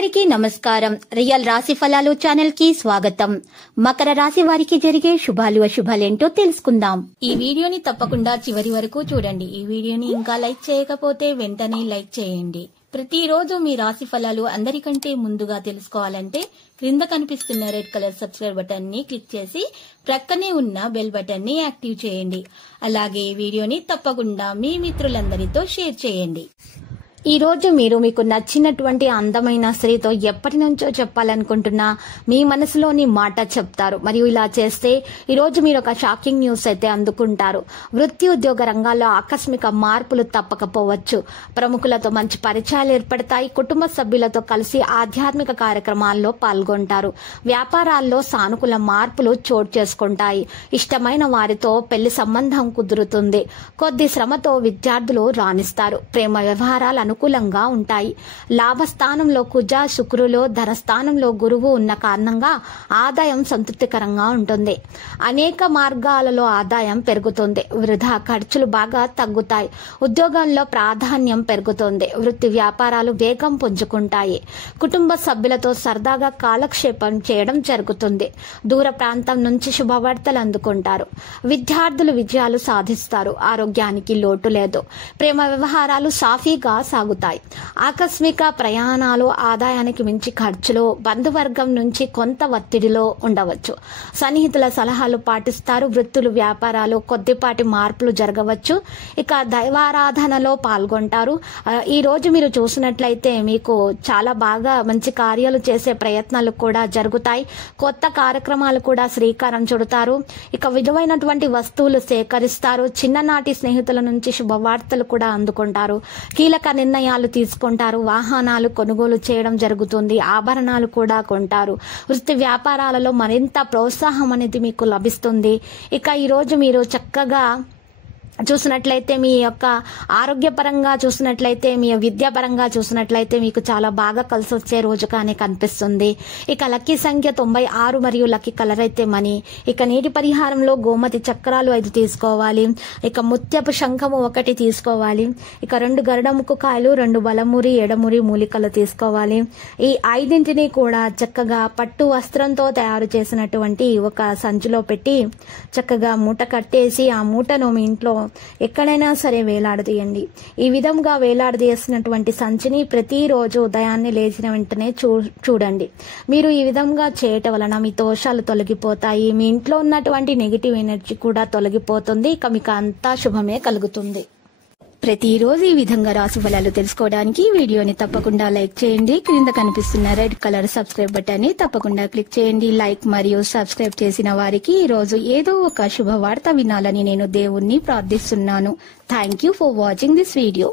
అందరికీ నమస్కారం. రియల్ రాశి ఫలాలు ఛానల్ కి స్వాగతం. మకర రాశి వారికి జరిగే శుభాలు అశుభాలేంటో తెలుసుకుందాం. ఈ వీడియోని తప్పకుండా చివరి వరకు చూడండి. ఈ వీడియోని ఇంకా లైక్ చేయకపోతే వెంటనే లైక్ చేయండి. ప్రతిరోజు మీ రాశి ఫలాలు అందరికంటే ముందుగా తెలుసుకోవాలంటే క్రింద కనిపిస్తున్న రెడ్ కలర్ సబ్స్క్రైబ్ బటన్ ని క్లిక్ చేసి ప్రక్కనే ఉన్న బెల్ బటన్ ని యాక్టివ్ చేయండి. అలాగే ఈ వీడియోని తప్పకుండా మీ మిత్రులందరితో షేర్ చేయండి. ఈ రోజు మీరు మీకు నచ్చినటువంటి అందమైన స్త్రీతో ఎప్పటి నుంచో చెప్పాలనుకుంటున్నా మీ మనసులోని మాట చెప్తారు. మరియు ఇలా చేస్తే ఈ రోజు మీరు ఒక షాకింగ్ న్యూస్ అయితే అందుకుంటారు. వృత్తి ఉద్యోగ రంగాల్లో ఆకస్మిక మార్పులు తప్పకపోవచ్చు. ప్రముఖులతో మంచి పరిచయాలు ఏర్పడతాయి. కుటుంబ సభ్యులతో కలిసి ఆధ్యాత్మిక కార్యక్రమాల్లో పాల్గొంటారు. వ్యాపారాల్లో సానుకూల మార్పులు చోటు చేసుకుంటాయి. ఇష్టమైన వారితో పెళ్లి సంబంధం కుదురుతుంది. కొద్ది శ్రమతో విద్యార్థులు రాణిస్తారు. ప్రేమ వ్యవహారాలు అనుకూలంగా ఉంటాయి. లాభస్థానంలో కుజ, శుక్రులు, ధనస్థానంలో గురువు ఉన్న కారణంగా ఆదాయం సంతృప్తికరంగా ఉంటుంది. అనేక మార్గాలలో ఆదాయం పెరుగుతుంది. వృధా ఖర్చులు బాగా తగ్గుతాయి. ఉద్యోగంలో ప్రాధాన్యం పెరుగుతుంది. వృత్తి వ్యాపారాలు వేగం పుంజుకుంటాయి. కుటుంబ సభ్యులతో సరదాగా కాలక్షేపం చేయడం జరుగుతుంది. దూర ప్రాంతం నుంచి శుభవార్తలు అందుకుంటారు. విద్యార్థులు విజయాలు సాధిస్తారు. ఆరోగ్యానికి లోటు లేదు. ప్రేమ వ్యవహారాలు సాఫీగా సాగుతాయి. ఆకస్మిక ప్రయాణాలు, ఆదాయానికి మించి ఖర్చులు, బంధువర్గం నుంచి కొంత ఒత్తిడిలో ఉండవచ్చు. సన్నిహితుల సలహాలు పాటిస్తారు. వృత్తులు వ్యాపారాలు కొద్దిపాటి మార్పులు జరగవచ్చు. ఇక దైవారాధనలో పాల్గొంటారు. ఈ రోజు మీరు చూసినట్లయితే మీకు చాలా బాగా మంచి కార్యాలు చేసే ప్రయత్నాలు కూడా జరుగుతాయి. కొత్త కార్యక్రమాలు కూడా శ్రీకారం చుడతారు. ఇక విలువైనటువంటి వస్తువులు సేకరిస్తారు. చిన్ననాటి స్నేహితుల నుంచి శుభవార్తలు కూడా అందుకుంటారు. కీలక నిర్ణయాలు తీసుకుంటారు. వాహనాలు కొనుగోలు చేయడం జరుగుతుంది. ఆభరణాలు కూడా కొంటారు. వృత్తి వ్యాపారాలలో మరింత ప్రోత్సాహం అనేది మీకు లభిస్తుంది. ఇక ఈరోజు మీరు చక్కగా చూసినట్లయితే మీ యొక్క ఆరోగ్యపరంగా చూసినట్లయితే, మీ విద్యాపరంగా చూసినట్లయితే మీకు చాలా బాగా కలిసి వచ్చే రోజుగానే కనిపిస్తుంది. ఇక లక్కీ సంఖ్య 96 మరియు లక్కీ కలర్ అయితే మనీ. ఇక నీటి పరిహారంలో గోమతి చక్రాలు 5 తీసుకోవాలి. ఇక ముత్యపు శంఖము 1 తీసుకోవాలి. ఇక 2 గరుడముఖ కాయలు, 2 బలమురి, ఎడమురి మూలికలు తీసుకోవాలి. ఈ 5ంటిని కూడా చక్కగా పట్టు వస్త్రంతో తయారు చేసినటువంటి ఒక సంచిలో పెట్టి చక్కగా మూట కట్టేసి ఆ మూటను మీ ఇంట్లో ఎక్కడైనా సరే వేలాడదీయండి. ఈ విధంగా వేలాడదీసినటువంటి సంచిని ప్రతిరోజు ఉదయాన్నే లేచిన వెంటనే చూడండి. మీరు ఈ విధంగా చేయటం వలన మీ దోషాలు తొలగిపోతాయి. మీ ఇంట్లో ఉన్నటువంటి నెగిటివ్ ఎనర్జీ కూడా తొలగిపోతుంది. ఇక మీకు అంతా శుభమే కలుగుతుంది. ప్రతిరోజు ఈ విధంగా రాశి ఫలాలు తెలుసుకోవడానికి వీడియోని తప్పకుండా లైక్ చేయండి. క్రింద కనిపిస్తున్న రెడ్ కలర్ సబ్స్క్రైబ్ బటన్ ని తప్పకుండా క్లిక్ చేయండి. లైక్ మరియు సబ్స్క్రైబ్ చేసిన వారికి ఈ రోజు ఏదో ఒక శుభవార్త వినాలని నేను దేవుణ్ణి ప్రార్థిస్తున్నాను. Thank you for watching this video.